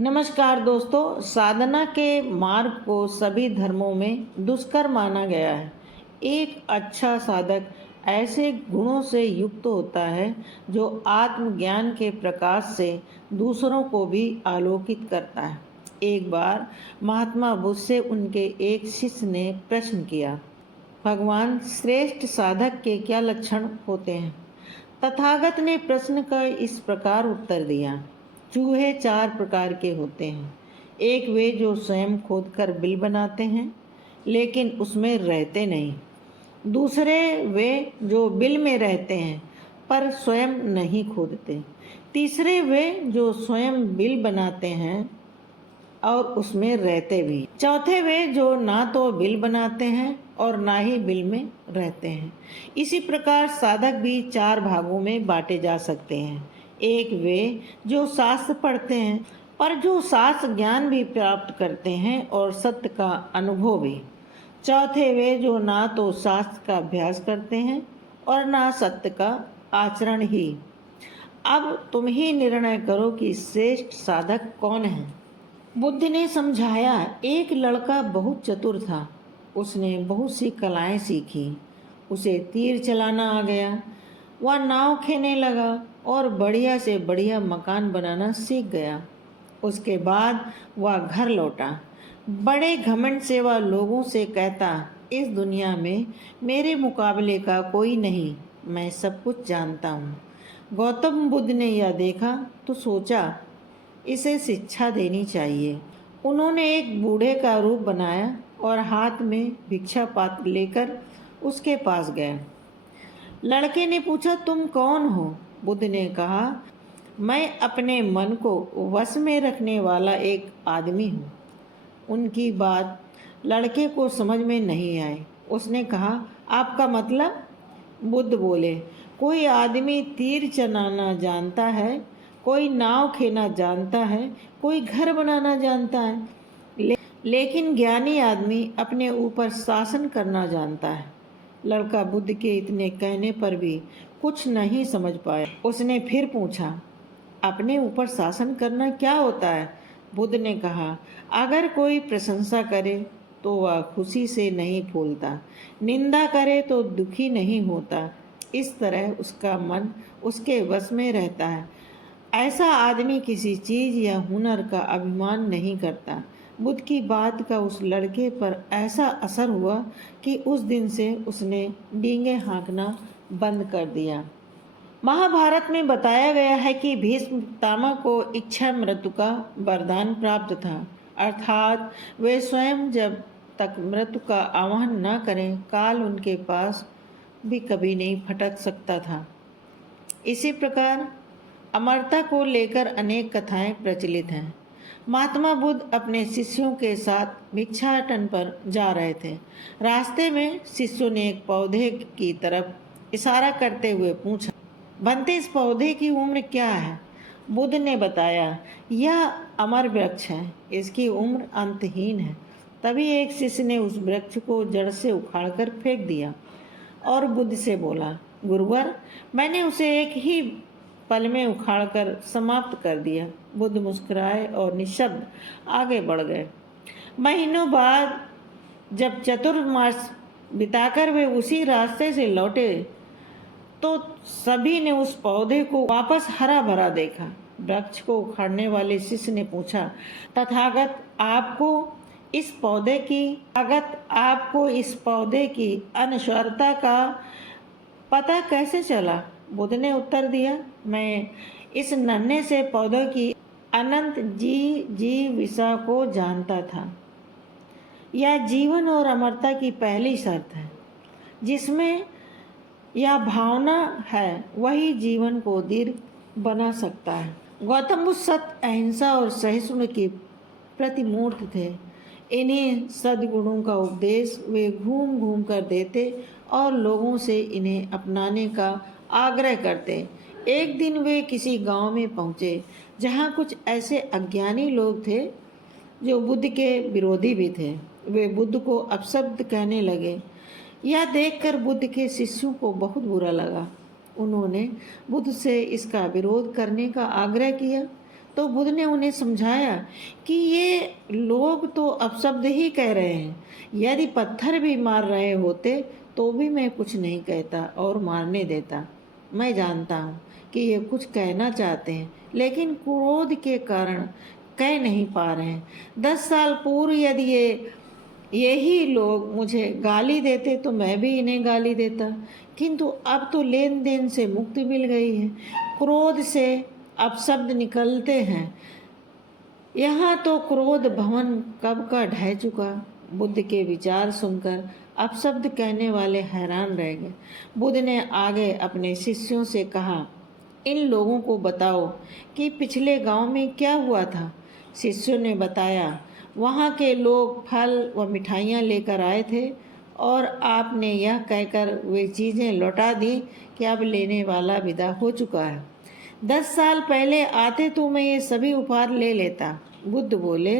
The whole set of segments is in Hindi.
नमस्कार दोस्तों। साधना के मार्ग को सभी धर्मों में दुष्कर माना गया है। एक अच्छा साधक ऐसे गुणों से युक्त होता है जो आत्मज्ञान के प्रकाश से दूसरों को भी आलोकित करता है। एक बार महात्मा बुद्ध से उनके एक शिष्य ने प्रश्न किया, भगवान, श्रेष्ठ साधक के क्या लक्षण होते हैं? तथागत ने प्रश्न का इस प्रकार उत्तर दिया, चूहे 4 प्रकार के होते हैं। एक वे जो स्वयं खोदकर बिल बनाते हैं लेकिन उसमें रहते नहीं। दूसरे वे जो बिल में रहते हैं पर स्वयं नहीं खोदते। तीसरे वे जो स्वयं बिल बनाते हैं और उसमें रहते भी। चौथे वे जो ना तो बिल बनाते हैं और ना ही बिल में रहते हैं। इसी प्रकार साधक भी 4 भागों में बांटे जा सकते हैं। एक वे जो शास्त्र पढ़ते हैं पर जो शास्त्र ज्ञान भी प्राप्त करते हैं और सत्य का अनुभव भी। चौथे वे जो ना तो शास्त्र का अभ्यास करते हैं और ना सत्य का आचरण ही। अब तुम ही निर्णय करो कि श्रेष्ठ साधक कौन है। बुद्ध ने समझाया, एक लड़का बहुत चतुर था। उसने बहुत सी कलाएं सीखी। उसे तीर चलाना आ गया। वह नाव खेने लगा और बढ़िया से बढ़िया मकान बनाना सीख गया। उसके बाद वह घर लौटा। बड़े घमंड से वह लोगों से कहता, इस दुनिया में मेरे मुकाबले का कोई नहीं, मैं सब कुछ जानता हूँ। गौतम बुद्ध ने यह देखा तो सोचा, इसे शिक्षा देनी चाहिए। उन्होंने एक बूढ़े का रूप बनाया और हाथ में भिक्षा पात्र लेकर उसके पास गए। लड़के ने पूछा, तुम कौन हो? बुद्ध ने कहा, मैं अपने मन को वश में रखने वाला एक आदमी हूँ। उनकी बात लड़के को समझ में नहीं आई। उसने कहा, आपका मतलब? बुद्ध बोले, कोई आदमी तीर चलाना जानता है, कोई नाव खेना जानता है, कोई घर बनाना जानता है, लेकिन ज्ञानी आदमी अपने ऊपर शासन करना जानता है। लड़का बुद्ध के इतने कहने पर भी कुछ नहीं समझ पाया। उसने फिर पूछा, अपने ऊपर शासन करना क्या होता है? बुद्ध ने कहा, अगर कोई प्रशंसा करे तो वह खुशी से नहीं फूलता, निंदा करे तो दुखी नहीं होता। इस तरह उसका मन उसके वश में रहता है। ऐसा आदमी किसी चीज़ या हुनर का अभिमान नहीं करता। बुद्ध की बात का उस लड़के पर ऐसा असर हुआ कि उस दिन से उसने डींगे हाँकना बंद कर दिया। महाभारत में बताया गया है कि भीष्म पितामह को इच्छा मृत्यु का वरदान प्राप्त था, अर्थात वे स्वयं जब तक मृत्यु का आह्वान न करें, काल उनके पास भी कभी नहीं फटक सकता था। इसी प्रकार अमरता को लेकर अनेक कथाएं प्रचलित हैं। महात्मा बुद्ध अपने शिष्यों के साथ भिक्षाटन पर जा रहे थे। रास्ते में शिष्यों ने एक पौधे की तरफ इशारा करते हुए पूछा, बनते इस पौधे की उम्र क्या है? बुद्ध ने बताया, यह अमर वृक्ष है, इसकी उम्र अंतहीन है। तभी एक शिष्य ने उस वृक्ष को जड़ से उखाड़कर फेंक दिया और बुद्ध से बोला, गुरुवर, मैंने उसे एक ही पल में उखाड़कर समाप्त कर दिया। बुद्ध मुस्कुराए और निशब्द आगे बढ़ गए। महीनों बाद जब चतुर्मास बिताकर वे उसी रास्ते से लौटे तो सभी ने उस पौधे को वापस हरा भरा देखा। वृक्ष को उखाड़ने वाले शिष्य ने पूछा, तथागत आपको इस पौधे की अनश्वरता का पता कैसे चला? बुद्ध ने उत्तर दिया, मैं इस नन्हे से पौधे की अनंत जीविका को जानता था। यह जीवन और अमरता की पहली शर्त है। जिसमें यह भावना है वही जीवन को दीर्घ बना सकता है। गौतम बुद्ध सत्य, अहिंसा और सहिष्णुता की प्रतिमूर्ति थे। इन्हीं सद्गुणों का उपदेश वे घूम घूम कर देते और लोगों से इन्हें अपनाने का आग्रह करते। एक दिन वे किसी गांव में पहुंचे जहां कुछ ऐसे अज्ञानी लोग थे जो बुद्ध के विरोधी भी थे। वे बुद्ध को अपशब्द कहने लगे। यह देखकर बुद्ध के शिष्यों को बहुत बुरा लगा। उन्होंने बुद्ध से इसका विरोध करने का आग्रह किया तो बुद्ध ने उन्हें समझाया कि ये लोग तो अपशब्द ही कह रहे हैं। यदि पत्थर भी मार रहे होते तो भी मैं कुछ नहीं कहता और मारने देता। मैं जानता हूँ कि ये कुछ कहना चाहते हैं, लेकिन क्रोध के कारण कह नहीं पा रहे हैं। 10 साल पूर्व यदि यही लोग मुझे गाली देते तो मैं भी इन्हें गाली देता, किंतु अब तो लेन देन से मुक्ति मिल गई है। क्रोध से अपशब्द निकलते हैं। यहाँ तो क्रोध भवन कब का ढह चुका। बुद्ध के विचार सुनकर अपशब्द कहने वाले हैरान रह गए। बुद्ध ने आगे अपने शिष्यों से कहा, इन लोगों को बताओ कि पिछले गांव में क्या हुआ था। शिष्यों ने बताया, वहाँ के लोग फल व मिठाइयाँ लेकर आए थे और आपने यह कहकर वे चीज़ें लौटा दी कि अब लेने वाला विदा हो चुका है। 10 साल पहले आते तो मैं ये सभी उपहार ले लेता। बुद्ध बोले,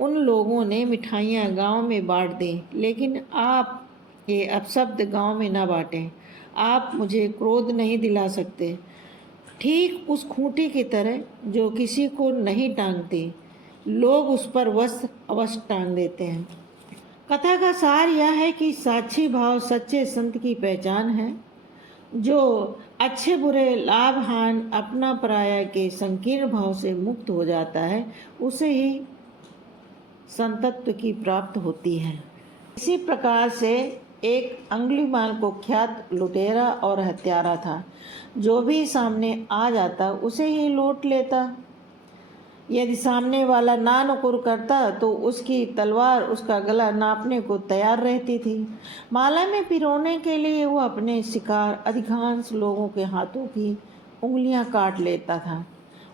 उन लोगों ने मिठाइयाँ गांव में बांट दी, लेकिन आप ये अपशब्द गांव में ना बांटें। आप मुझे क्रोध नहीं दिला सकते। ठीक उस खूंटी की तरह जो किसी को नहीं टांगती, लोग उस पर वस्त्र अवश्य टांग देते हैं। कथा का सार यह है कि साक्षी भाव सच्चे संत की पहचान है। जो अच्छे बुरे लाभ हान अपना पराया के संकीर्ण भाव से मुक्त हो जाता है, उसे ही संतत्व की प्राप्त होती है। इसी प्रकार से एक अंगुलीमाल कुख्यात लुटेरा और हत्यारा था। जो भी सामने आ जाता उसे ही लूट लेता। यदि सामने वाला ना नुकुर करता तो उसकी तलवार उसका गला नापने को तैयार रहती थी। माला में पिरोने के लिए वो अपने शिकार अधिकांश लोगों के हाथों की उंगलियां काट लेता था।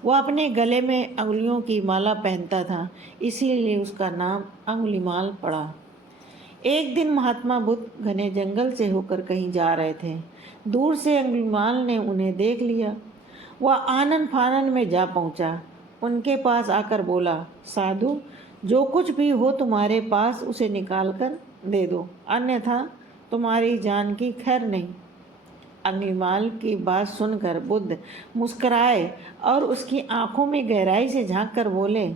वह अपने गले में अंगुलियों की माला पहनता था, इसीलिए उसका नाम अंगुलीमाल पड़ा। एक दिन महात्मा बुद्ध घने जंगल से होकर कहीं जा रहे थे। दूर से अंगुलीमाल ने उन्हें देख लिया। वह आनन फानन में जा पहुंचा। उनके पास आकर बोला, साधु, जो कुछ भी हो तुम्हारे पास उसे निकाल कर दे दो, अन्यथा तुम्हारी जान की खैर नहीं। अंगुलीमाल की बात सुनकर बुद्ध मुस्कुराए और उसकी आंखों में गहराई से झांक कर बोले,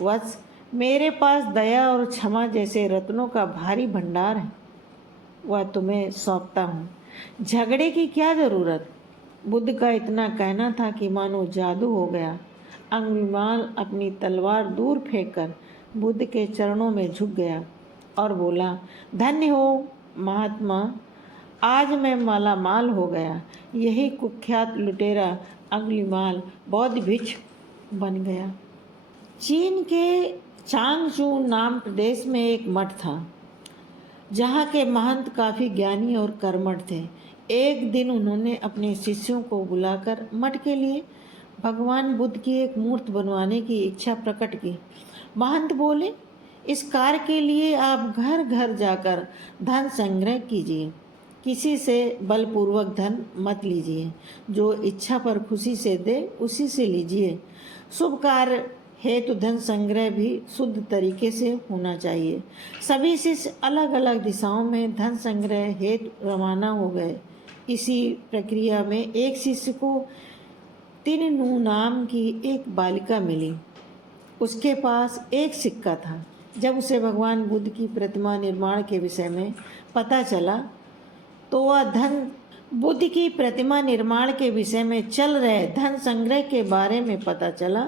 वत्स, मेरे पास दया और क्षमा जैसे रत्नों का भारी भंडार है, वह तुम्हें सौंपता हूँ। झगड़े की क्या ज़रूरत। बुद्ध का इतना कहना था कि मानो जादू हो गया। अंगुलीमाल अपनी तलवार दूर फेंककर बुद्ध के चरणों में झुक गया और बोला, धन्य हो महात्मा, आज मैं माला माल हो गया। यही कुख्यात लुटेरा अंगुलीमाल बौद्ध भिक्षु बन गया। चीन के चांगचू नाम प्रदेश में एक मठ था, जहाँ के महंत काफ़ी ज्ञानी और कर्मठ थे। एक दिन उन्होंने अपने शिष्यों को बुलाकर मठ के लिए भगवान बुद्ध की एक मूर्ति बनवाने की इच्छा प्रकट की। महंत बोले, इस कार्य के लिए आप घर घर जाकर धन संग्रह कीजिए। किसी से बलपूर्वक धन मत लीजिए। जो इच्छा पर खुशी से दे उसी से लीजिए। शुभ कार्य हेतु धन संग्रह भी शुद्ध तरीके से होना चाहिए। सभी शिष्य अलग अलग दिशाओं में धन संग्रह हेतु रवाना हो गए। इसी प्रक्रिया में एक शिष्य को तिन्नू नाम की एक बालिका मिली। उसके पास एक सिक्का था। जब उसे भगवान बुद्ध की प्रतिमा निर्माण के विषय में पता चला तो वह बुद्ध की प्रतिमा निर्माण के विषय में चल रहे धन संग्रह के बारे में पता चला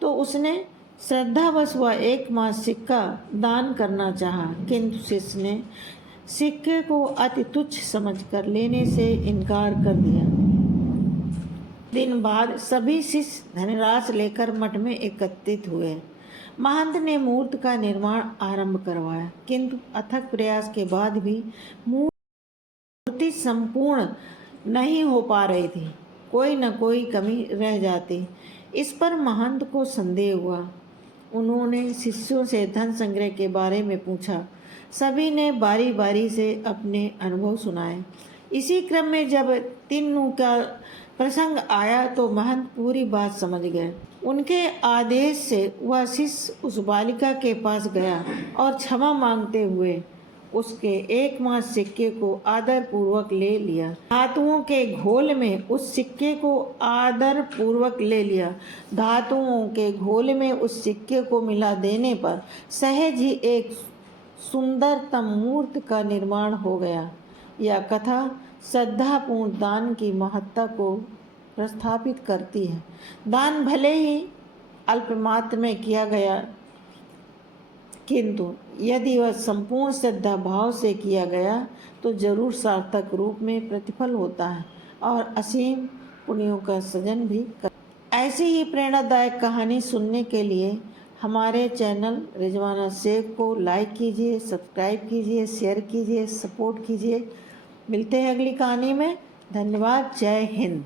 तो उसने श्रद्धावश वह एक मास सिक्का दान करना चाहा, किंतु शिष्य ने सिक्के को अति तुच्छ समझकर लेने से इनकार कर दिया। दिन बाद सभी शिष्य धनराशि लेकर मठ में एकत्रित हुए। महंत ने मूर्ति का निर्माण आरंभ करवाया, किंतु अथक प्रयास के बाद भी मूर्ति संपूर्ण नहीं हो पा रही थी। कोई न कोई कमी रह जाती। इस पर महंत को संदेह हुआ। उन्होंने शिष्यों से धन संग्रह के बारे में पूछा। सभी ने बारी बारी से अपने अनुभव सुनाए। इसी क्रम में जब तिन्नू का प्रसंग आया तो महंत पूरी बात समझ गए। उनके आदेश से वह शिष्य उस बालिका के पास गया और क्षमा मांगते हुए उसके एकमात्र सिक्के को आदर पूर्वक ले लिया। धातुओं के घोल में उस सिक्के को आदर पूर्वक ले लिया। धातुओं के घोल में उस सिक्के को मिला देने पर सहज ही एक सुंदरतम मूर्ति का निर्माण हो गया। यह कथा श्रद्धापूर्ण दान की महत्ता को प्रस्थापित करती है। दान भले ही अल्पमात्र में किया गया, किंतु यदि वह संपूर्ण श्रद्धा भाव से किया गया तो जरूर सार्थक रूप में प्रतिफल होता है और असीम पुण्यों का सृजन भी कर। ऐसी ही प्रेरणादायक कहानी सुनने के लिए हमारे चैनल रिजवाना शेख को लाइक कीजिए, सब्सक्राइब कीजिए, शेयर कीजिए, सपोर्ट कीजिए। मिलते हैं अगली कहानी में। धन्यवाद। जय हिंद।